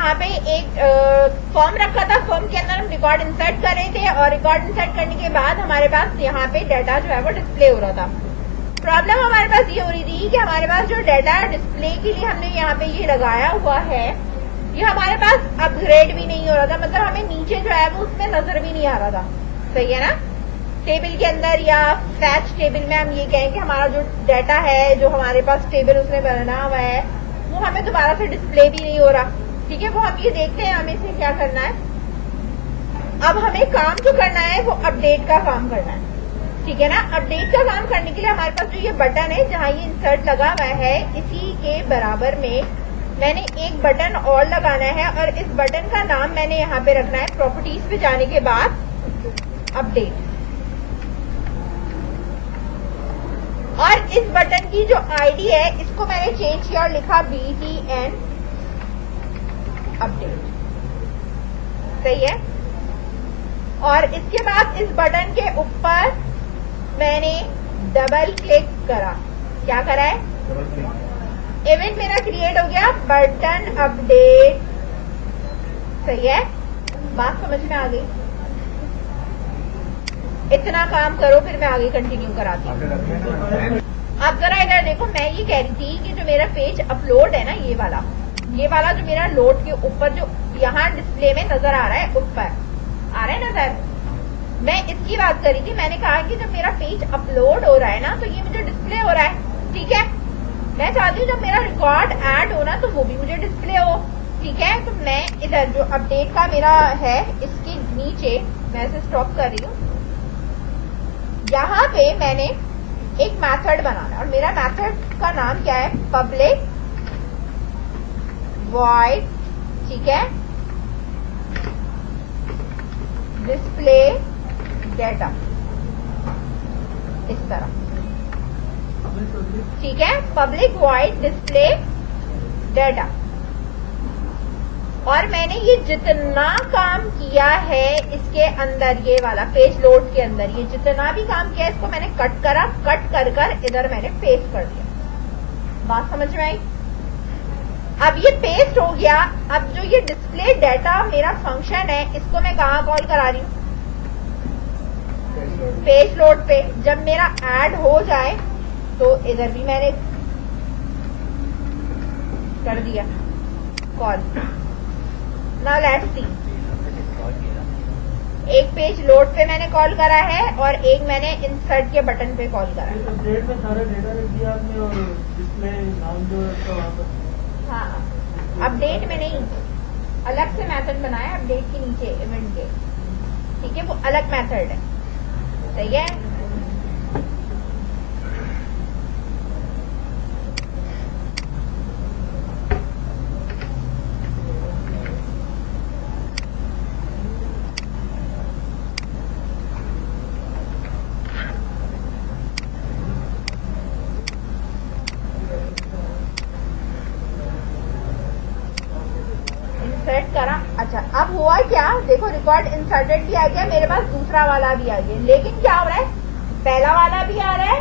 यहाँ पे एक फॉर्म रखा था, फॉर्म के अंदर हम रिकॉर्ड इंसर्ट कर रहे थे और रिकॉर्ड इंसर्ट करने के बाद हमारे पास यहाँ पे डाटा जो है वो डिस्प्ले हो रहा था। प्रॉब्लम हमारे पास ये हो रही थी कि हमारे पास जो डाटा डिस्प्ले के लिए हमने यहाँ पे ये लगाया हुआ है, ये हमारे पास अपग्रेड भी नहीं हो रहा था, मतलब हमें नीचे जो है वो उसमें नजर भी नहीं आ रहा था। सही है ना? टेबल के अंदर या फैच टेबल में हम ये कहें कि हमारा जो डाटा है, जो हमारे पास टेबल उसने बना हुआ है, वो हमें दोबारा से डिस्प्ले भी नहीं हो रहा। ठीक है, वो हम ये देखते हैं हमें इसे क्या करना है। अब हमें काम जो करना है वो अपडेट का काम करना है। ठीक है ना? अपडेट का काम करने के लिए हमारे पास जो ये बटन है जहाँ ये इंसर्ट लगा हुआ है, इसी के बराबर में मैंने एक बटन और लगाना है और इस बटन का नाम मैंने यहाँ पे रखना है, प्रॉपर्टीज पे जाने के बाद अपडेट। और इस बटन की जो आईडी है इसको मैंने चेंज किया और लिखा BTN अपडेट। सही है? और इसके बाद इस बटन के ऊपर मैंने डबल क्लिक करा। क्या करा है? इवेंट मेरा क्रिएट हो गया, बटन अपडेट। सही है? बात समझ में आ गई? इतना काम करो फिर मैं आगे कंटिन्यू कराती हूँ। अब जरा इधर देखो, मैं ये कह रही थी कि जो मेरा पेज अपलोड है ना, ये वाला जो मेरा लोड के ऊपर जो यहाँ डिस्प्ले में नजर आ रहा है, ऊपर आ रहा है नजर, मैं इसकी बात कर रही थी। मैंने कहा कि जब मेरा पेज अपलोड हो रहा है ना, तो ये मुझे डिस्प्ले हो रहा है। ठीक है? मैं चाहती हूँ जब मेरा रिकॉर्ड ऐड हो ना, तो वो भी मुझे डिस्प्ले हो। ठीक है? तो मैं इधर जो अपडेट का मेरा है, इसके नीचे मैं इसे स्टॉप कर रही हूँ। यहाँ पे मैंने एक मेथड बनाना है और मेरा मेथड का नाम क्या है? पब्लिक वॉइड, ठीक है, डिस्प्ले डाटा, इस तरह। ठीक है? Public void display data. और मैंने ये जितना काम किया है इसके अंदर, ये वाला पेज लोड के अंदर, ये जितना भी काम किया इसको मैंने कट करा, कट कर कर इधर मैंने पेस्ट कर दिया। बात समझ में आई? अब ये पेस्ट हो गया। अब जो ये डिस्प्ले डाटा मेरा फंक्शन है, इसको मैं कहाँ कॉल करा रही हूँ? पेज लोड पे। जब मेरा ऐड हो जाए तो इधर भी मैंने कर दिया कॉल। नाउ लेट्स सी, एक पेज लोड पे मैंने कॉल करा है और एक मैंने इंसर्ट के बटन पे कॉल करा है। अपडेट में सारा डेटा रख दिया आपने और डिस्प्ले नाम जो है वहाँ पर। हाँ, अपडेट में नहीं, अलग से मेथड बनाया अपडेट के नीचे इवेंट के। ठीक है? वो अलग मेथड है। सही है? इंसर्ट करा। अच्छा, अब हुआ क्या? देखो, रिकॉर्ड इंसर्टेड भी आ गया, मेरे पास दूसरा वाला भी आ गया। लेकिन क्या हो रहा है? पहला वाला भी आ रहा है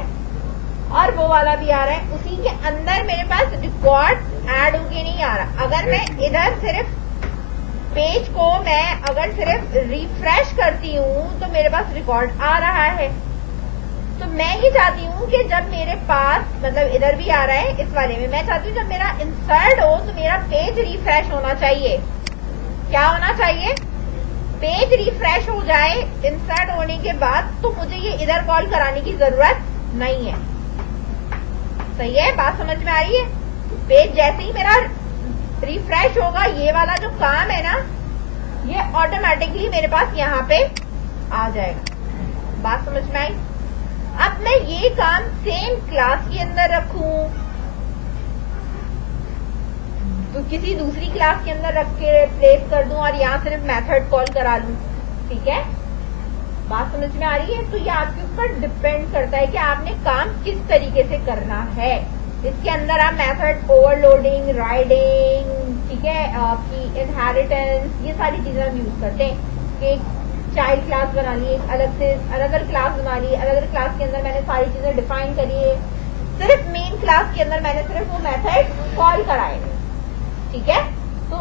और वो वाला भी आ रहा है। उसी के अंदर मेरे पास रिकॉर्ड ऐड होके नहीं आ रहा। अगर मैं इधर सिर्फ पेज को मैं अगर सिर्फ रिफ्रेश करती हूँ तो मेरे पास रिकॉर्ड आ रहा है। तो मैं ये चाहती हूँ कि जब मेरे पास, मतलब इधर भी आ रहा है इस वाले में, मैं चाहती हूँ जब मेरा इंसर्ट हो तो मेरा पेज रिफ्रेश होना चाहिए। क्या होना चाहिए? पेज रिफ्रेश हो जाए इंसर्ट होने के बाद, तो मुझे ये इधर कॉल कराने की जरूरत नहीं है। सही है? बात समझ में आ रही है? पेज जैसे ही मेरा रिफ्रेश होगा, ये वाला जो काम है ना, ये ऑटोमेटिकली मेरे पास यहाँ पे आ जाएगा। बात समझ में आई? अब मैं ये काम सेम क्लास के अंदर रखूं तो किसी दूसरी क्लास के अंदर रख के रिप्लेस कर दूं और यहाँ सिर्फ मेथड कॉल करा लूं। ठीक है? बात समझ में आ रही है? तो ये आपके ऊपर डिपेंड करता है कि आपने काम किस तरीके से करना है। इसके अंदर आप मेथड ओवरलोडिंग, राइडिंग, ठीक है, आपकी इनहेरिटेंस, ये सारी चीजें हम यूज करते हैं कि चाइल्ड क्लास बना ली, एक अलग से अनदर क्लास बना ली, अनदर क्लास के अंदर मैंने सारी चीजें डिफाइन करी है, सिर्फ मेन क्लास के अंदर मैंने सिर्फ वो मेथड कॉल कराए। ठीक है? तो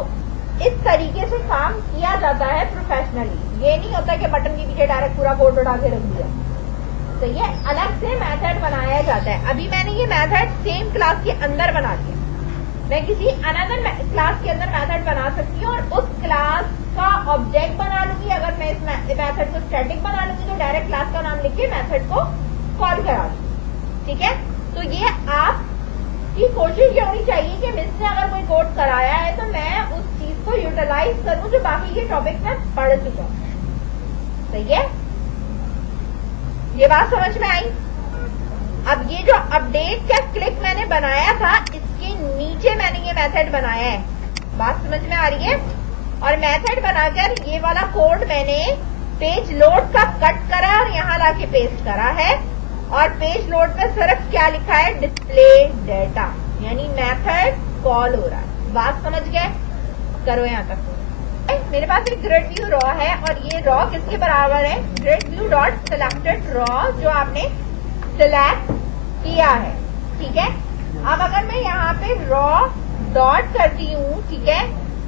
इस तरीके से काम किया जाता है प्रोफेशनली। ये नहीं होता कि बटन के पीछे डायरेक्ट पूरा कोड उड़ा के रख दिया। तो ये अलग से मेथड बनाया जाता है। अभी मैंने ये मेथड सेम क्लास के अंदर बना दिया। मैं किसी अनदर क्लास के अंदर मेथड बना सकती हूँ और उस क्लास का ऑब्जेक्ट बना लूंगी। अगर मैं इस मेथड को स्टैटिक बना लूंगी तो डायरेक्ट क्लास का नाम लिख के मेथड को कॉल करा दूंगी। ठीक है, तो ये आपकी कोशिश ये होनी चाहिए कि मिस ने अगर कोई कोड कराया है तो मैं उस चीज को यूटिलाइज करूं जो बाकी के टॉपिक में पढ़ चुका हूं। सही है, ये बात समझ में आई। अब ये जो अपडेट का क्लिक मैंने बनाया था, इसके नीचे मैंने ये मेथड बनाया है। बात समझ में आ रही है। और मेथड बनाकर ये वाला कोड मैंने पेज लोड का कट करा और यहाँ लाके पेस्ट करा है। और पेज लोड पे सिर्फ क्या लिखा है, डिस्प्ले डेटा, यानी मेथड कॉल हो रहा है। बात समझ गए? करो यहाँ तक। मेरे पास एक ग्रिड व्यू रॉ है और ये रॉ किसके बराबर है, grid view dot selected raw, जो आपने सिलेक्ट किया है। ठीक है, अब अगर मैं यहाँ पे रॉ डॉट करती हूँ, ठीक है,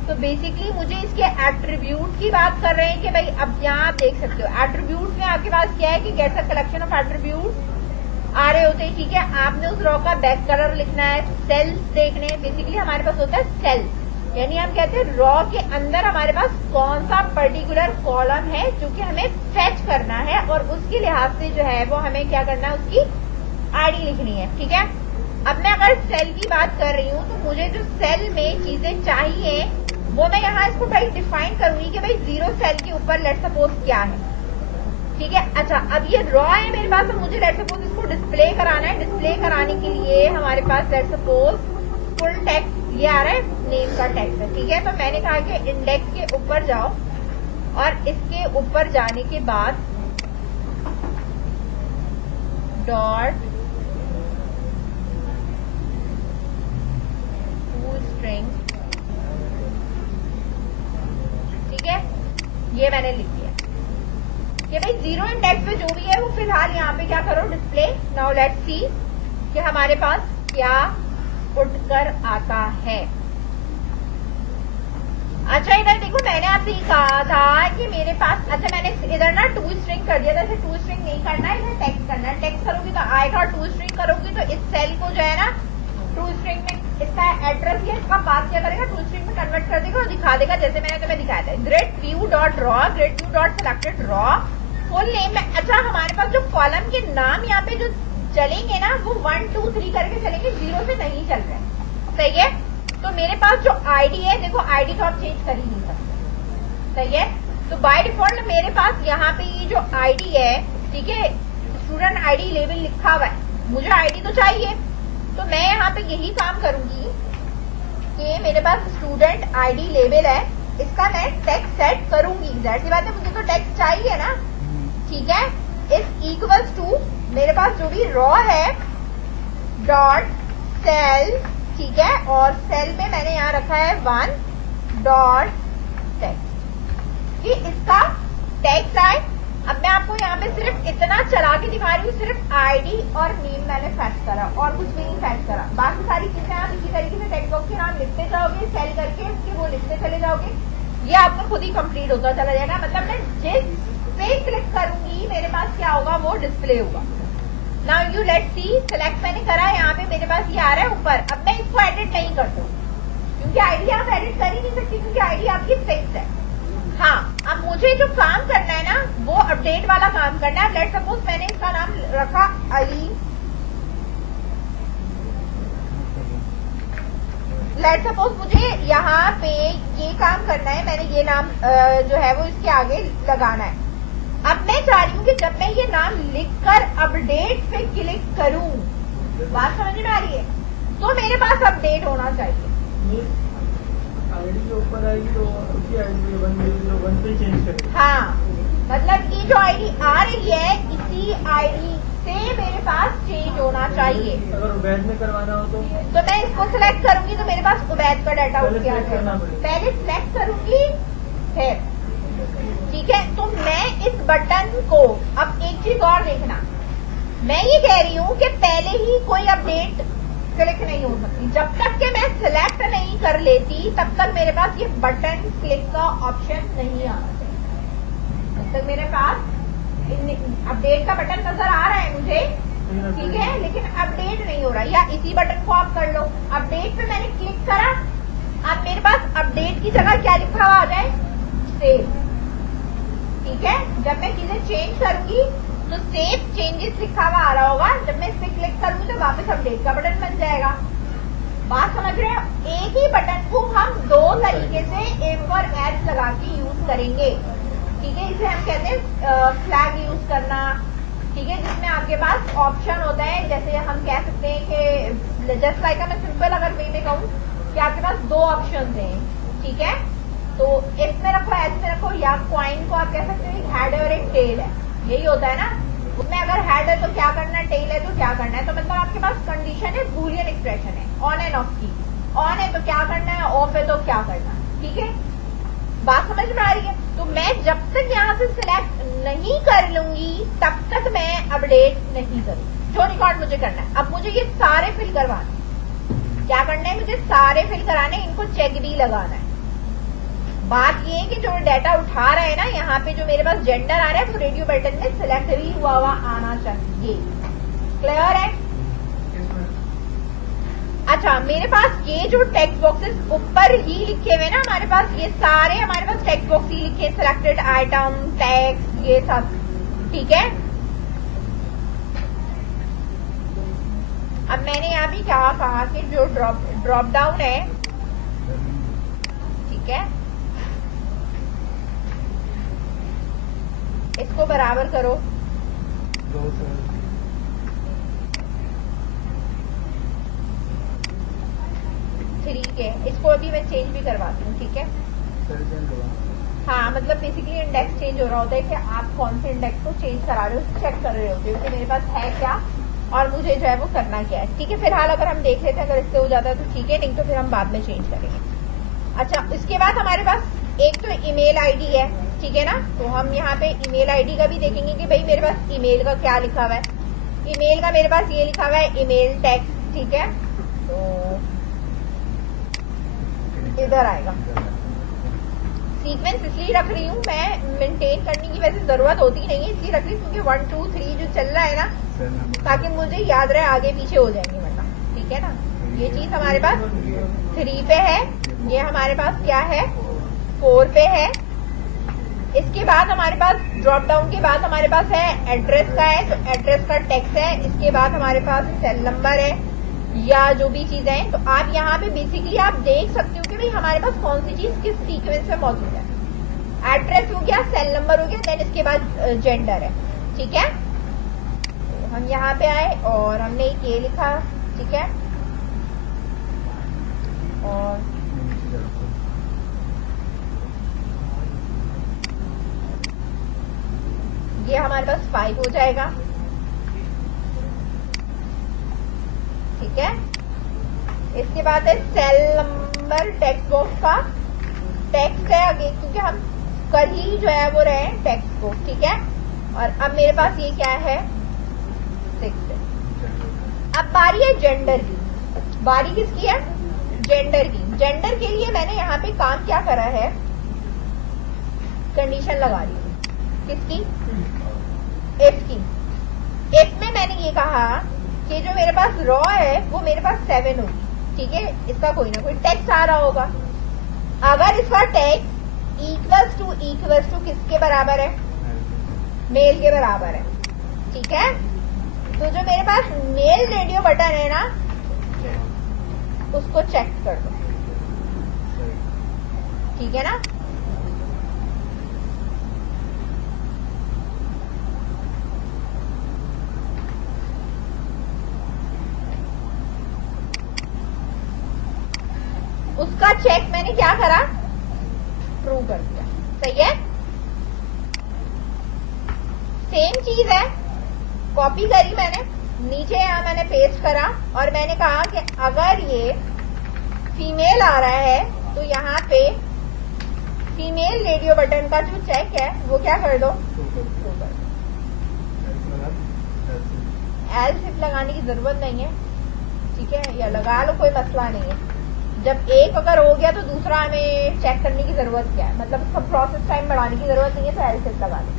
तो बेसिकली मुझे इसके एट्रीब्यूट की बात कर रहे हैं कि भाई अब यहाँ आप देख सकते हो एट्रीब्यूट में आपके पास क्या है कि gets a collection of attribute आ रहे होते हैं। ठीक है, आपने उस रॉ का बैक कलर लिखना है, सेल्स देखने हैं। बेसिकली हमारे पास होता है सेल, यानी हम कहते हैं रॉ के अंदर हमारे पास कौन सा पर्टिकुलर कॉलम है जो कि हमें फेच करना है और उसके लिहाज से जो है वो हमें क्या करना है, उसकी आईडी लिखनी है। ठीक है, अब मैं अगर सेल की बात कर रही हूँ तो मुझे जो सेल में चीजें चाहिए वो मैं यहाँ इसको भाई डिफाइन करूंगी कि भाई 0 सेल के ऊपर लेट सपोज क्या है। ठीक है, अच्छा अब ये रॉ है मेरे पास, तो मुझे लेट सपोज इसको डिस्प्ले कराना है। डिस्प्ले कराने के लिए हमारे पास लेट सपोज फुल टेक्स्ट ये आ रहा है, नेम का टेक्स्ट है। ठीक है, तो मैंने कहा कि इंडेक्स के ऊपर जाओ और इसके ऊपर जाने के बाद डॉट टू स्ट्रिंग, ठीक है, ये मैंने लिख दिया कि भाई 0 इंडेक्स पे जो भी है वो फिलहाल यहाँ पे क्या करो, डिस्प्ले। नाउ लेट्स सी कि हमारे पास क्या उठकर आता है। अच्छा इधर देखो, मैंने आपसे ये कहा था कि मेरे पास, अच्छा मैंने इधर ना टू स्ट्रिंग कर दिया था। इसे टू स्ट्रिंग नहीं करना है, इधर टेक्स्ट करना है। टेक्स्ट करोगी तो आएगा और टू स्ट्रिंग करोगी तो इस सेल को जो है ना टू स्ट्रिंग में इसका एड्रेस या इसका बात क्या करेगा, टू स्ट्रिंग में कन्वर्ट कर देगा और दिखा देगा जैसे मैंने तुम्हें दिखाया था, grid view dot raw, grid view dot selected raw, full name में। अच्छा हमारे पास जो कॉलम के नाम यहाँ पे जो चलेंगे ना वो 1 2 3 करके चलेंगे, 0 से नहीं चल रहे। सही है, तो मेरे पास जो आईडी है, देखो आईडी तो आप चेंज कर ही नहीं सकते। सही है, तो बाय डिफॉल्ट मेरे पास यहाँ पे ये जो आईडी है, ठीक है, स्टूडेंट आईडी लेवल लिखा हुआ है, मुझे आईडी तो चाहिए। तो मैं यहाँ पे यही काम करूंगी कि मेरे पास स्टूडेंट आईडी लेवल है, इसका मैं टेक्स्ट सेट करूंगी। जाहिर सी बात है मुझे तो टेक्स्ट चाहिए ना। ठीक है, इस इक्वल्स टू मेरे पास जो भी रॉ है डॉट सेल, ठीक है, और सेल में मैंने यहाँ रखा है 1 डॉट टेक्स्ट कि इसका टेक्स्ट आए। अब मैं आपको यहाँ पे सिर्फ इतना चला के दिखा रही हूँ, सिर्फ आईडी और नेम मैंने फैच करा और कुछ भी नहीं फैच करा। बाकी सारी चीजें आप इसी तरीके से टेक्स्ट बॉक्स के नाम लिखते जाओगे, सेल करके उसके वो लिखते चले जाओगे, ये आपको खुद ही कंप्लीट होता चला जाएगा। मतलब मैं जिस पे क्लिक करूंगी मेरे पास क्या होगा, वो डिस्प्ले होगा। Now you let see, select मैंने करा, यहाँ पे मेरे पास ये आ रहा है ऊपर। अब मैं इसको एडिट नहीं कर सकती क्योंकि आईडी आप एडिट कर ही नहीं सकती क्योंकि आईडी आपकी फिक्स है। हाँ, अब मुझे जो काम करना है ना वो अपडेट वाला काम करना है। लेट सपोज मैंने इसका नाम रखा अली, लेट सपोज मुझे यहाँ पे ये काम करना है, मैंने ये नाम जो है वो इसके आगे लगाना है। अब मैं चाह रही हूँ कि जब मैं ये नाम लिखकर अपडेट पे क्लिक करूँ, बात समझ में आ रही है, तो मेरे पास अपडेट होना चाहिए। आईडी के ऊपर आएगी तो उसी आईडी 1 पे चेंज करेंगे। हाँ, मतलब ये जो आईडी आ रही है इसी आईडी से मेरे पास चेंज होना चाहिए। अगर उबैद में करवाना हो तो मैं इसको सिलेक्ट करूंगी तो मेरे पास उबैद का डाटा उठ के आ जाएगा। पहले सिलेक्ट करूंगी फिर, ठीक है। तो मैं इस बटन को, अब एक चीज और देखना, मैं ये कह रही हूँ कि पहले ही कोई अपडेट क्लिक नहीं हो सकती। जब तक के मैं सिलेक्ट नहीं कर लेती तब तक मेरे पास ये बटन क्लिक का ऑप्शन नहीं आना चाहिए। तब तक मेरे पास अपडेट का बटन नजर आ रहा है मुझे, ठीक है, लेकिन अपडेट नहीं हो रहा। या इसी बटन को आप कर लो, अपडेट पे मैंने क्लिक करा, अब मेरे पास अपडेट की जगह क्या लिखा हुआ आ जाए, सेव। ठीक है, जब मैं चीजें चेंज करूंगी तो सेव चेंजेस लिखा हुआ आ रहा होगा, जब मैं इस पे क्लिक करूंगी तो वापस अपडेट का बटन बन जाएगा। बात समझ रहे हो? एक ही बटन को हम दो तरीके से इफ और एल्स लगा के यूज करेंगे। ठीक है, इसे हम कहते हैं फ्लैग यूज करना। ठीक है, जिसमें आपके पास ऑप्शन होता है, जैसे हम कह सकते हैं कि जस्ट लाइक मैं सिंपल अगर वे में कहूँ कि आपके पास दो ऑप्शन हैं। ठीक है, तो इफ में रखो, एल्स में रखो, या कॉइन को आप कह सकते हैं एक हेड है और एक टेल है, यही होता है ना। उसमें अगर हेड है तो क्या करना है, टेल है तो क्या करना है। तो मतलब आपके पास कंडीशन है, बूलियन एक्सप्रेशन है, ऑन एंड ऑफ की। ऑन है तो क्या करना है, ऑफ है तो क्या करना है। ठीक है, बात समझ में आ रही है? तो मैं जब तक यहाँ से सिलेक्ट नहीं कर लूंगी तब तक मैं अपडेट नहीं करूंगी। जो रिकॉर्ड मुझे करना है, अब मुझे ये सारे फिल करवाने, क्या करना है, मुझे सारे फिल कराने, इनको चेक भी लगाना है। बात ये है कि जो डाटा उठा रहा है ना, यहाँ पे जो मेरे पास जेंडर आ रहा है वो रेडियो बटन में सिलेक्ट भी हुआ आना चाहिए। क्लियर है? अच्छा, मेरे पास ये जो टेक्स्ट बॉक्सेस ऊपर ही लिखे हुए ना, हमारे पास ये सारे हमारे पास टेक्स्ट बॉक्स ही लिखे, सिलेक्टेड आइटम, टेक्स्ट, ये सब। ठीक है, अब मैंने यहाँ भी क्या कहा कि जो ड्रॉप डाउन है, ठीक है, इसको बराबर करो। ठीक है, इसको अभी मैं चेंज भी करवाती हूँ। ठीक है, हाँ, मतलब बेसिकली इंडेक्स चेंज हो रहा होता है कि आप कौन से इंडेक्स को चेंज करा रहे हो, चेक कर रहे होते हो कि मेरे पास है क्या और मुझे जो है वो करना क्या है। ठीक है, फिलहाल अगर हम देख लेते हैं, अगर इससे हो जाता है तो ठीक है, नहीं तो फिर हम बाद में चेंज करेंगे। अच्छा, इसके बाद हमारे पास एक तो ईमेल आईडी है। ठीक है ना, तो हम यहाँ पे ईमेल आईडी का भी देखेंगे कि भाई मेरे पास ईमेल का क्या लिखा हुआ है। ईमेल का मेरे पास ये लिखा हुआ है, ईमेल टेक्स्ट। ठीक है, तो इधर आएगा। सीक्वेंस इसलिए रख रही हूँ मैं, मेंटेन करने की वैसे जरूरत होती नहीं है, इसलिए रख रही हूँ क्योंकि 1 2 3 जो चल रहा है ना, ताकि मुझे याद रहे, आगे पीछे हो जाएंगे वरना। ठीक है ना, ये चीज हमारे पास 3 पे है, ये हमारे पास क्या है, 4 पे है। इसके बाद हमारे पास ड्रॉप डाउन के बाद हमारे पास है एड्रेस का है, तो एड्रेस का टेक्स्ट है। इसके बाद हमारे पास सेल नंबर है या जो भी चीजें हैं। तो आप यहाँ पे बेसिकली आप देख सकते हो कि भाई हमारे पास कौन सी चीज किस सीक्वेंस में मौजूद है। एड्रेस हो गया, सेल नंबर हो गया, देन इसके बाद जेंडर है। ठीक है, तो हम यहाँ पे आए और हमने एक ये लिखा। ठीक है, और ये हमारे पास 5 हो जाएगा। ठीक है, इसके बाद है सेल नंबर, टेक्स्ट बॉक्स का टेक्स्ट है आगे, क्योंकि हम कर ही जो है वो रहे टेक्स्ट को। ठीक है, और अब मेरे पास ये क्या है, 6 है। अब बारी है जेंडर की। बारी किसकी है, जेंडर की। जेंडर के लिए मैंने यहाँ पे काम क्या करा है, कंडीशन लगा दी। किसकी, इफ की। इफ में मैंने ये कहा कि जो मेरे पास रॉ है वो मेरे पास 7 होगी। ठीक है, इसका कोई ना कोई टेक्स्ट आ रहा होगा। अगर इसका टेक्स्ट इक्वल्स टू किसके बराबर है, मेल के बराबर है। ठीक है, तो जो मेरे पास मेल रेडियो बटन है ना, उसको चेक कर दो। ठीक है ना, उसका चेक मैंने क्या करा, ट्रू कर दिया। सही है, सेम चीज है, कॉपी करी मैंने, नीचे यहाँ मैंने पेस्ट करा और मैंने कहा कि अगर ये फीमेल आ रहा है तो यहाँ पे फीमेल रेडियो बटन का जो चेक है वो क्या कर दो, ट्रू कर दो। एल्स इफ लगाने की जरूरत नहीं है। ठीक है, या लगा लो, कोई मसला नहीं है। जब एक अगर हो गया तो दूसरा हमें चेक करने की जरूरत क्या है, मतलब उसका प्रोसेस टाइम बढ़ाने की जरूरत नहीं है, तो एल्स इफ लगा दो।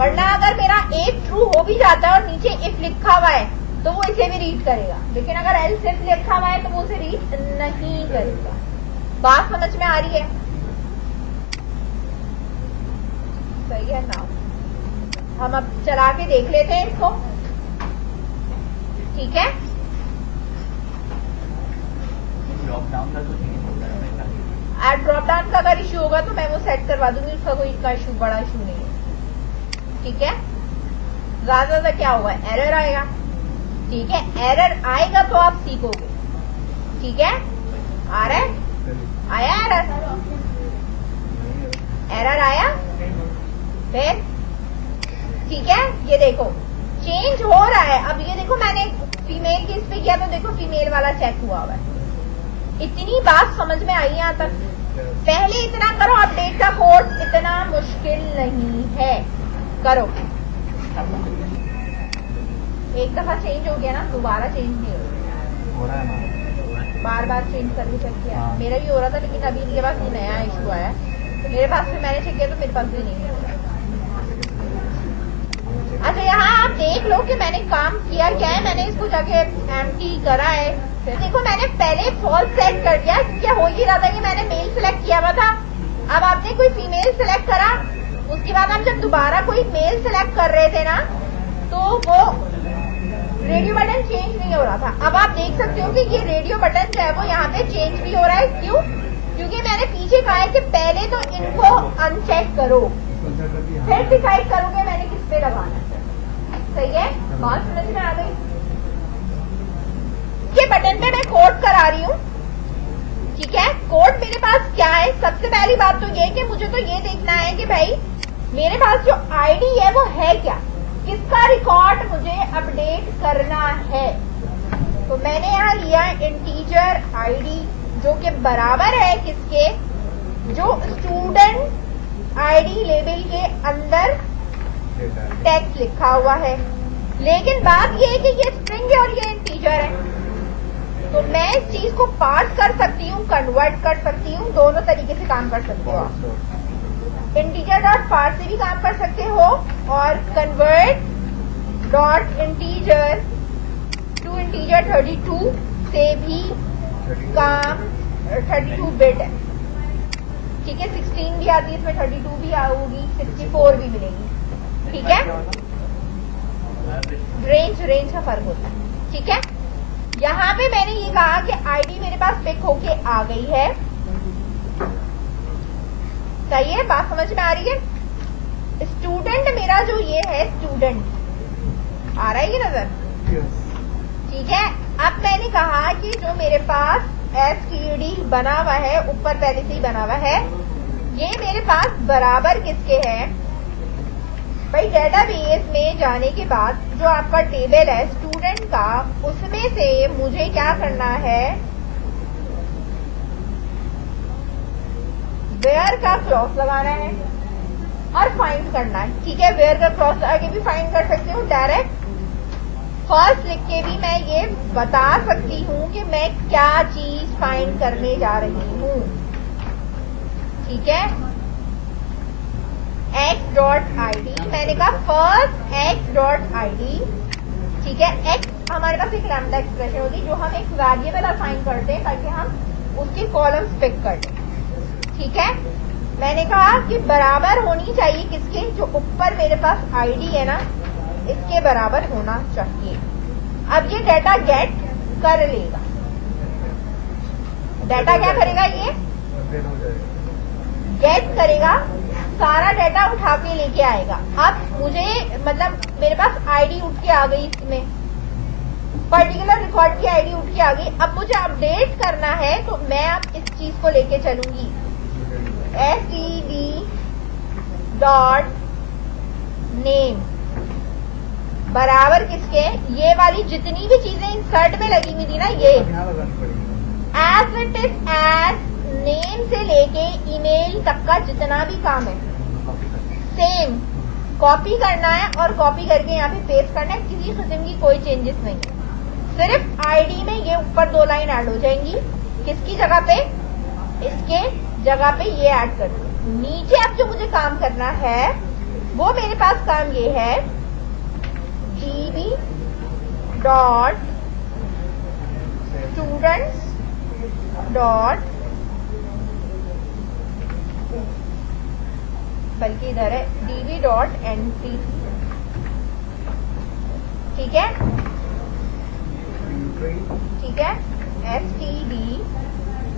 वरना अगर मेरा इफ ट्रू हो भी जाता है और नीचे इफ लिखा हुआ है तो वो इसे भी रीड करेगा, लेकिन अगर एल्स इफ लिखा हुआ है तो वो उसे रीड नहीं करेगा। बात समझ में आ रही है? सही है ना? हम अब चला के देख लेते हैं इसको, ठीक है। ड्रॉप डाउन का तो नहीं होता है। ड्रॉप डाउन का अगर इश्यू होगा तो मैं वो सेट करवा दूंगी, उसका कोई इतना इश्यू, बड़ा इश्यू नहीं है, ठीक है। ज्यादा ज्यादा क्या होगा, एरर आएगा, ठीक है। एरर आएगा तो आप सीखोगे, ठीक है। आ रहा है, आया एरर, एरर आया फिर, ठीक है। ये देखो चेंज हो रहा है। अब ये देखो मैंने फीमेल के इस पे किया तो देखो फीमेल वाला चेक हुआ है। इतनी बात समझ में आई यहाँ तक? पहले इतना करो, अपडेट का कोड इतना मुश्किल नहीं है, करो। एक दफा चेंज हो गया ना, दोबारा चेंज नहीं हो रहा है ना, बार बार चेंज करके चेक किया। हाँ। मेरा भी हो रहा था, लेकिन अभी इनके पास ये नया इशू आया, तो मेरे पास भी मैंने चेक किया तो मेरे पास भी नहीं हो रहा। अच्छा यहाँ आप देख लो कि मैंने काम किया क्या है। मैंने इसको जाके एम्प्टी करा है, फिर देखो मैंने पहले फॉल्स सेट कर दिया, क्या हो ही रहा था कि मैंने मेल सिलेक्ट किया हुआ था। अब आपने कोई फीमेल सिलेक्ट करा, उसके बाद हम जब दोबारा कोई मेल सिलेक्ट कर रहे थे ना, तो वो रेडियो बटन चेंज नहीं हो रहा था। अब आप देख सकते हो कि ये रेडियो बटन जो है वो यहाँ पे चेंज भी हो रहा है। क्यों? क्योंकि मैंने पीछे कहा है कि पहले तो इनको अनचेक करो, फिर डिसाइड करोगे मैंने किस पे लगाना है। सही है, बात समझ में आ गई? के बटन पे मैं कोड करा रही हूँ, ठीक है। कोड मेरे पास क्या है? सबसे पहली बात तो ये कि मुझे तो ये देखना है कि भाई मेरे पास जो आईडी है वो है क्या, किसका रिकॉर्ड मुझे अपडेट करना है। तो मैंने यहाँ लिया इंटीजर आईडी, जो कि बराबर है किसके, जो स्टूडेंट आईडी लेबल के अंदर टेक्स्ट लिखा हुआ है। लेकिन बात यह है कि ये स्ट्रिंग है और ये इंटीजर है, तो मैं इस चीज को पार्स कर सकती हूँ, कन्वर्ट कर सकती हूँ, दोनों तरीके से काम कर सकते हो आप। इंटीजर डॉट पार्स से भी काम कर सकते हो और convert dot integer to integer 32 से भी काम, 32 बिट है, ठीक है। 16 भी आती है इसमें, 32 भी आऊगी, 64 भी मिलेगी, ठीक है। रेंज का फर्क होता है, ठीक है। यहाँ पे मैंने ये कहा कि आईडी मेरे पास पिक होके आ गई है, सही है, बात समझ में आ रही है। स्टूडेंट मेरा जो ये है, स्टूडेंट आ रहा है ये नजर, ठीक है। अब मैंने कहा कि जो मेरे पास एसटीडी बना हुआ है, ऊपर पहले से ही बना हुआ है, ये मेरे पास बराबर किसके है भाई। डेटाबेस में जाने के बाद जो आपका टेबल है स्टूडेंट का, उसमें से मुझे क्या करना है, वेयर का क्रॉस लगाना है और फाइंड करना है, ठीक है। वेयर का क्रॉस आगे भी फाइंड कर सकती हूँ, डायरेक्ट फर्स्ट लिख के भी मैं ये बता सकती हूँ कि मैं क्या चीज फाइंड करने जा रही हूँ, ठीक है। x.id मैंने कहा फर्स्ट x.id, ठीक है। x हमारे पास एक लैम्डा एक्सप्रेशन होती है जो हम एक वेरिएबल असाइन करते हैं ताकि हम उसके कॉलम्स पिक कर लें, ठीक है। मैंने कहा कि बराबर होनी चाहिए किसके, जो ऊपर मेरे पास आईडी है ना, इसके बराबर होना चाहिए। अब ये डाटा गेट कर लेगा, डाटा क्या करेगा, ये गेट करेगा, सारा डाटा उठा के लेके आएगा। अब मुझे मतलब मेरे पास आईडी उठ के आ गई, इसमें पर्टिकुलर रिकॉर्ड की आईडी उठ के आ गई। अब मुझे अपडेट करना है तो मैं अब इस चीज को लेके चलूंगी, std डॉट नेम बराबर किसके, ये वाली जितनी भी चीजें इंसर्ट में लगी हुई थी ना, ये as it is as name से लेके ईमेल तक का जितना भी काम है सेम कॉपी करना है और कॉपी करके यहाँ पे पेस्ट करना है, किसी किस्म की कोई चेंजेस नहीं है। सिर्फ आईडी में ये ऊपर 2 लाइन ऐड हो जाएंगी। किसकी जगह पे? इसके जगह पे ये ऐड कर दो। नीचे अब जो मुझे काम करना है वो मेरे पास काम ये है, db डॉट स्टूडेंट्स डॉट, बल्कि इधर है db डॉट एंट्री, ठीक है, ठीक है, std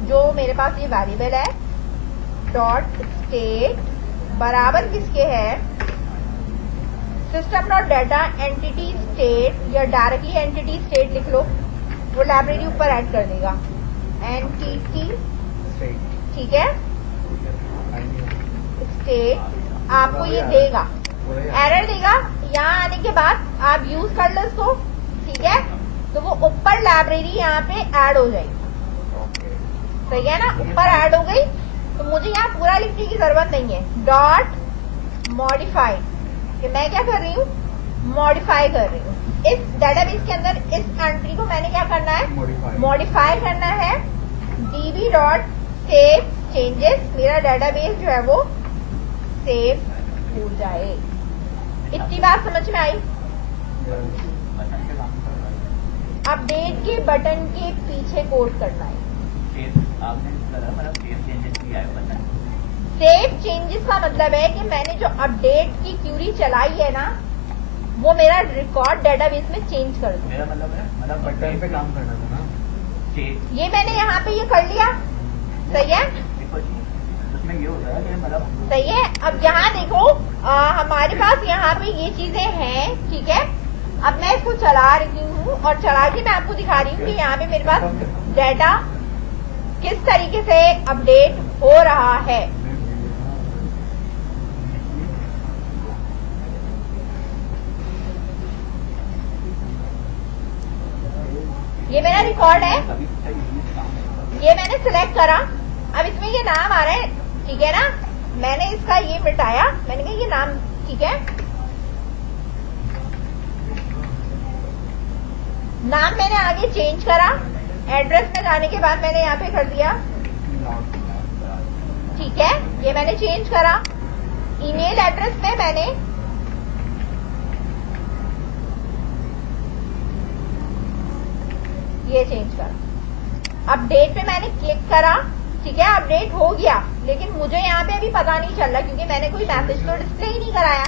जो मेरे पास ये वेरिएबल है, डॉट स्टेट बराबर किसके है, system dot data entity state, या डायरेक्टली एंटिटी स्टेट लिख लो, वो लाइब्रेरी ऊपर ऐड कर देगा, एंटिटी, ठीक है, स्टेट आपको ये देगा, एरर देगा। यहाँ आने के बाद आप यूज कर लो इसको, ठीक है, तो वो ऊपर लाइब्रेरी यहाँ पे ऐड हो जाएगी, सही है ना, ऊपर ऐड हो गई। तो मुझे यहाँ पूरा लिखने की जरूरत नहीं है, डॉट मॉडिफाई, कि मैं क्या कर रही हूँ, मॉडिफाई कर रही हूँ। इस डेटाबेस के अंदर इस एंट्री को मैंने क्या करना है, मॉडिफाई करना है। db डॉट सेव चेंजेस, मेरा डेटाबेस जो है वो सेव हो जाए। इतनी बात समझ में आई? अपडेट के बटन के पीछे कोड करना है। सेव चेंजेस का मतलब है कि मैंने जो अपडेट की क्यूरी चलाई है ना, वो मेरा रिकॉर्ड डेटाबेस में चेंज कर दूं। मेरा मतलब बटन पे काम करना था ना, ये मैंने यहाँ पे ये कर लिया, सही है, उसमें ये होता है कि मतलब सही है। अब यहाँ देखो हमारे पास यहाँ पे ये चीजें हैं, ठीक है। अब मैं इसको चला रही हूँ और चला के मैं आपको दिखा रही हूँ कि यहाँ पे मेरे पास डाटा किस तरीके से अपडेट हो रहा है। ये मेरा रिकॉर्ड है, ये मैंने सिलेक्ट करा, अब इसमें ये नाम आ रहा है, ठीक है ना। मैंने इसका ये मिटाया, मैंने कहा ये नाम ठीक है, नाम मैंने आगे चेंज करा। एड्रेस में जाने के बाद मैंने यहाँ पे कर दिया, ठीक है, ये मैंने चेंज करा। ईमेल एड्रेस में मैंने ये चेंज करा। अपडेट पे मैंने क्लिक करा, ठीक है, अपडेट हो गया, लेकिन मुझे यहाँ पे अभी पता नहीं चल रहा क्योंकि मैंने कोई मैसेज तो डिस्प्ले ही नहीं कराया।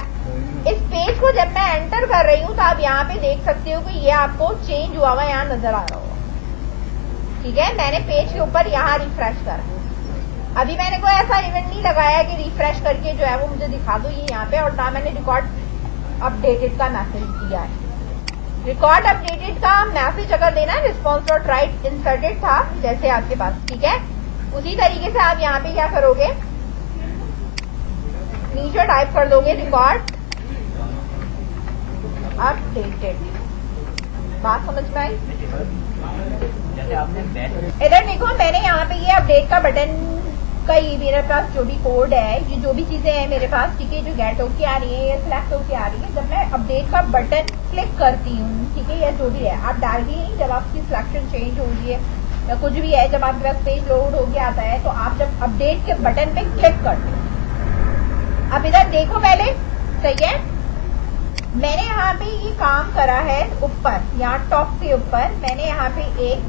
इस पेज को जब मैं एंटर कर रही हूँ तो आप यहाँ पे देख सकते हो कि ये आपको चेंज हुआ हुआ यहाँ नजर आ रहा होगा, ठीक है। मैंने पेज के ऊपर यहाँ रिफ्रेश करा, अभी मैंने कोई ऐसा इवेंट नहीं लगाया कि रिफ्रेश करके जो है वो मुझे दिखा दो ये यहाँ पे, और ना मैंने रिकॉर्ड अपडेटेड का मैसेज दिया है। रिकॉर्ड अपडेटेड का मैसेज अगर देना, रिस्पॉन्स डॉट राइट इंसर्टेड था जैसे आपके पास, ठीक है, उसी तरीके से आप यहाँ पे क्या करोगे, नीचे टाइप कर दोगे रिकॉर्ड अपडेटेड। बात समझ में आई? जैसे आपने इधर देखो, मैंने यहाँ पे ये अपडेट का बटन का ये मेरे पास जो भी कोड है, ये जो भी चीजें हैं मेरे पास, ठीक है, जो गेट होके आ रही है या सिलेक्ट होके आ रही है, जब मैं अपडेट का बटन क्लिक करती हूँ, ठीक है, या जो भी है, आप डायरेक्टली नहीं, जब आपकी सिलेक्शन चेंज हो रही है या कुछ भी है, जब आपके पास पेज लोड होके आता है, तो आप जब अपडेट के बटन पे क्लिक करते हो। अब इधर देखो पहले, सही है, मैंने यहाँ पे ये काम करा है ऊपर, यहाँ टॉप के ऊपर मैंने यहाँ पे एक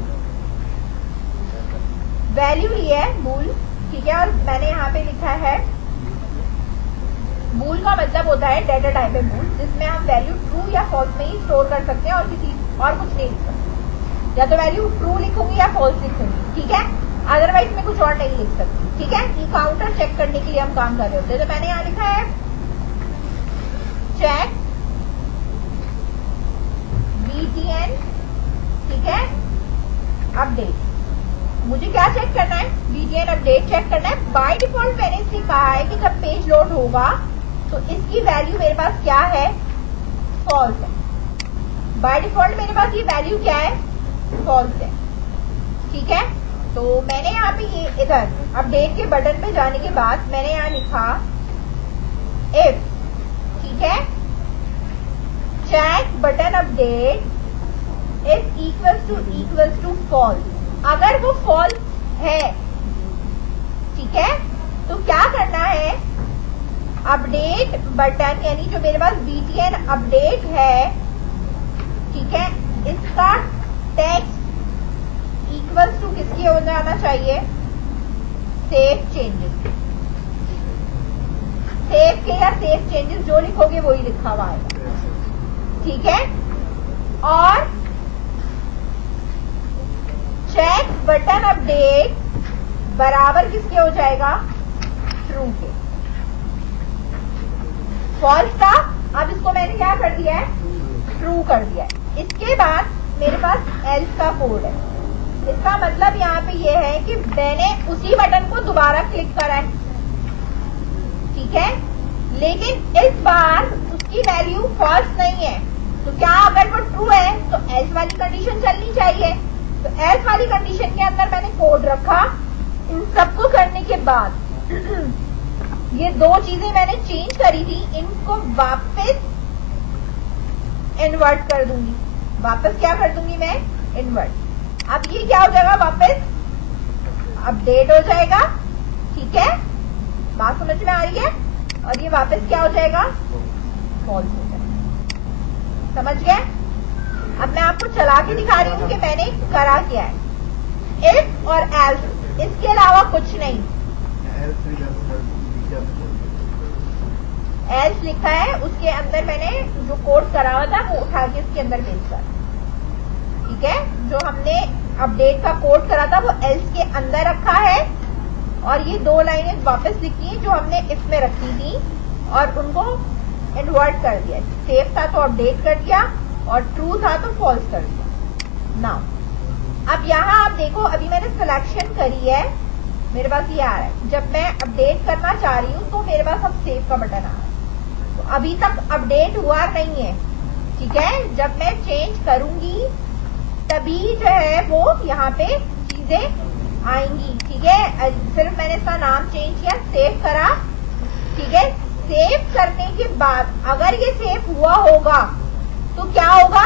वैल्यू ली है मूल, ठीक है, और मैंने यहाँ पे लिखा है, मूल का मतलब होता है डेटा टाइप है मूल, जिसमें हम वैल्यू ट्रू या फॉल्स में ही स्टोर कर सकते हैं और किसी और कुछ नहीं लिख सकते, या तो वैल्यू ट्रू लिखूंगी या फॉल्स लिखूंगी, ठीक है, अदरवाइज मैं कुछ और नहीं लिख सकती, ठीक है। ये काउंटर चेक करने के लिए हम काम कर रहे होते हैं। तो मैंने यहाँ लिखा है चेक BTN, ठीक है, अपडेट। मुझे क्या चेक करना है, BTN अपडेट चेक करना है। बाय डिफॉल्ट मैंने इससे कहा है कि जब पेज लोड होगा तो इसकी वैल्यू मेरे पास क्या है, फॉल्स है। बाय डिफॉल्ट मेरे पास ये वैल्यू क्या है, फॉल्स है, ठीक है। तो मैंने यहाँ पे ये इधर अपडेट के बटन पे जाने के बाद मैंने यहाँ लिखा इफ, ठीक है, check button update is equals to false. अगर वो फॉल्स है, ठीक है, तो क्या करना है, अपडेट बटन यानी जो मेरे पास btn अपडेट है, ठीक है, इसका टेक्स्ट इक्वल्स टू किसके हो जाना चाहिए, सेव चेंजेस। सेव के या सेव चेंजेस जो लिखोगे वही लिखा हुआ आएगा, ठीक है। और चेक बटन अपडेट बराबर किसके हो जाएगा, ट्रू के। फॉल्स था, अब इसको मैंने क्या कर दिया है, ट्रू कर दिया है। इसके बाद मेरे पास एल्स का कोड है। इसका मतलब यहाँ पे ये है कि मैंने उसी बटन को दोबारा क्लिक करा है, ठीक है, लेकिन इस बार उसकी वैल्यू फॉल्स नहीं है। तो क्या अगर वो ट्रू है तो एल्स वाली कंडीशन चलनी चाहिए। तो एल्स वाली कंडीशन के अंदर मैंने कोड रखा। इन सबको करने के बाद ये दो चीजें मैंने चेंज करी थी, इनको वापस इन्वर्ट कर दूंगी। वापस क्या कर दूंगी मैं, इन्वर्ट। अब ये क्या हो जाएगा, वापस अपडेट हो जाएगा, ठीक है, बात समझ में आ रही है। और ये वापस क्या हो जाएगा, फॉल्स हो जाएगा। समझ गए। अब मैं आपको चला के दिखा रही हूँ कि मैंने करा क्या है। इफ और एल्स, इसके अलावा कुछ नहीं। एल्स लिखा है, उसके अंदर मैंने जो कोड करा हुआ था वो उठा के इसके अंदर पेस्ट कर, ठीक है। जो हमने अपडेट का कोड करा था वो एल्स के अंदर रखा है, और ये दो लाइनें वापस लिखी हैं जो हमने इसमें रखी थी, और उनको इन्वर्ट कर दिया। सेव था तो अपडेट कर दिया, और ट्रू था तो फॉल्स कर दिया। नाउ अब यहाँ आप देखो, अभी मैंने सिलेक्शन करी है, मेरे पास ये आ रहा है। जब मैं अपडेट करना चाह रही हूँ तो मेरे पास अब सेव का बटन आ रहा है। तो अभी तक अपडेट हुआ नहीं है, ठीक है। जब मैं चेंज करूंगी तभी जो है वो यहाँ पे चीजें आएंगी, ठीक है। सिर्फ मैंने इसका नाम चेंज किया, सेव करा, ठीक है। सेव करने के बाद अगर ये सेव हुआ होगा तो क्या होगा,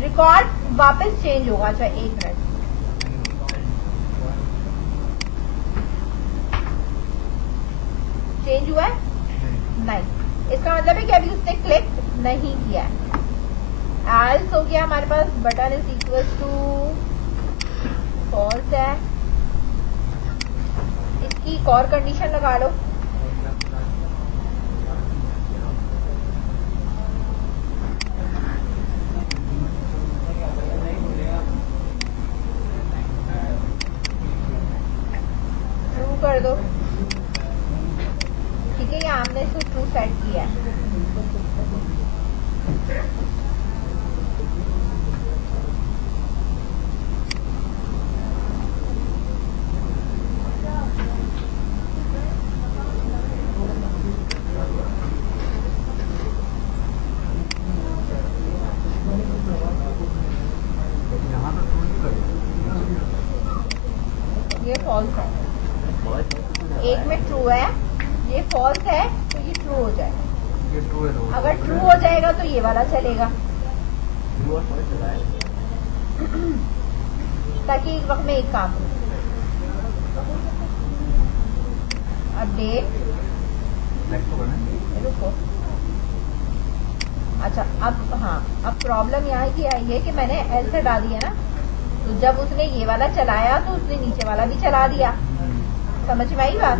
रिकॉर्ड वापस चेंज होगा। अच्छा एक मिनट, चेंज हुआ है नहीं, इसका मतलब है कि अभी उसने क्लिक नहीं किया है। एल्स हो गया हमारे पास, button is equal to false है। इसकी एक और कंडीशन लगा लो, ट्रू कर दो, ठीक है। यहाँ हमने इसको ट्रू सेट किया है। ये फॉल्स है, एक में ट्रू है, ये फॉल्स है, तो ये ट्रू हो जाएगा। अगर ट्रू हो जाएगा तो ये वाला चलेगा, ताकि एक वक्त में एक काम हो। अपडेट, रुको, अच्छा अब हाँ, अब प्रॉब्लम यहाँ की आई है कि मैंने एल से डाल दिया ना, तो जब उसने ये वाला चलाया तो उसने नीचे वाला भी चला दिया। समझ में आई बात।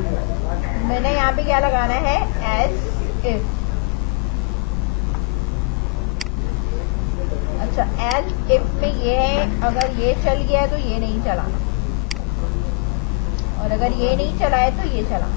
मैंने यहाँ पे क्या लगाना है, एस इफ। अच्छा एस इफ में ये है, अगर ये चल गया है तो ये नहीं चलाना, और अगर ये नहीं चला है तो ये चला।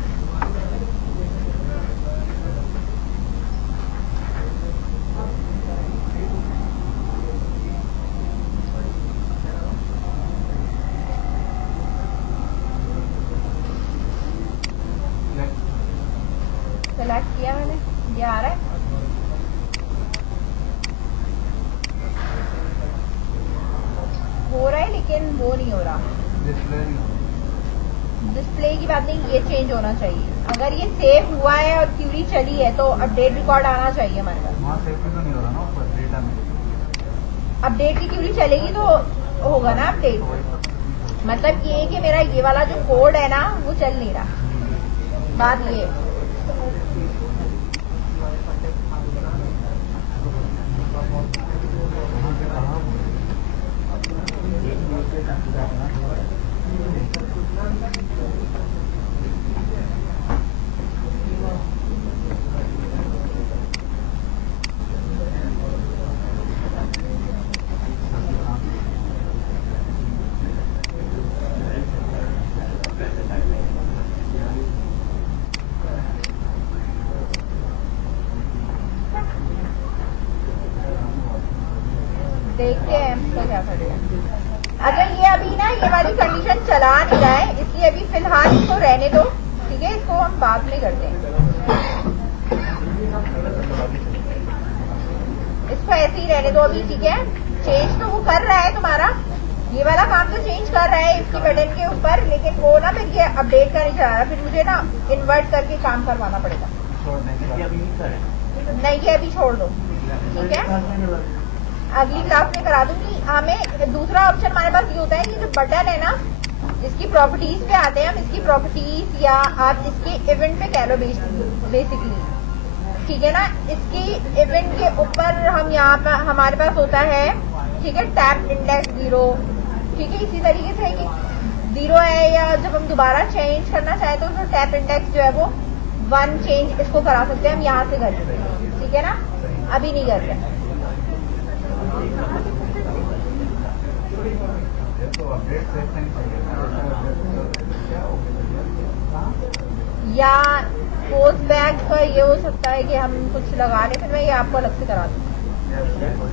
सेलेक्ट किया मैंने, ये आ रहा है। हो रहा है लेकिन वो नहीं हो रहा, डिस्प्ले की बात नहीं, ये चेंज होना चाहिए। अगर ये सेव हुआ है और क्यूरी चली है तो अपडेट रिकॉर्ड आना चाहिए हमारे पास। वहाँ सेव तो नहीं हो रहा ना ऊपर डेटा में। अपडेट की क्यूरी चलेगी तो होगा ना अपडेट। मतलब ये कि मेरा ये वाला जो कोड है ना वो चल नहीं रहा, बात ये है। देखते हैं इसका क्या करेगा। अगर ये अभी ना ये वाली कंडीशन चला नहीं रहा है, इसलिए अभी फिलहाल इसको रहने दो, ठीक है। इसको हम बाद में करते हैं, इसको ऐसे ही रहने दो अभी, ठीक है। चेंज तो वो कर रहा है तुम्हारा, ये वाला काम तो चेंज कर रहा है इसकी बटन के ऊपर, लेकिन वो ना फिर ये अपडेट का नहीं चला रहा, फिर मुझे ना इन्वर्ट करके काम करवाना पड़ेगा। नहीं ये अभी छोड़ दो, ठीक है। अगली क्लास में करा दूंगी। हमें दूसरा ऑप्शन हमारे पास ये होता है कि जो बटन है ना, इसकी प्रॉपर्टीज पे आते हैं हम, इसकी प्रॉपर्टीज या आप इसके इवेंट पे कह लो बेसिकली, ठीक है ना। इसकी इवेंट के ऊपर हम यहाँ पर हमारे पास होता है, ठीक है, टैप इंडेक्स 0, ठीक है। इसी तरीके से कि 0 है, या जब हम दोबारा चेंज करना चाहें तो टैप इंडेक्स जो है वो 1 चेंज इसको करा सकते हैं हम यहाँ से कर सकते हैं, ठीक है ना। अभी नहीं कर रहे या पोस्ट बैग का ये हो सकता है कि हम कुछ लगा लें, फिर मैं ये आपको अलग से करा दूँ।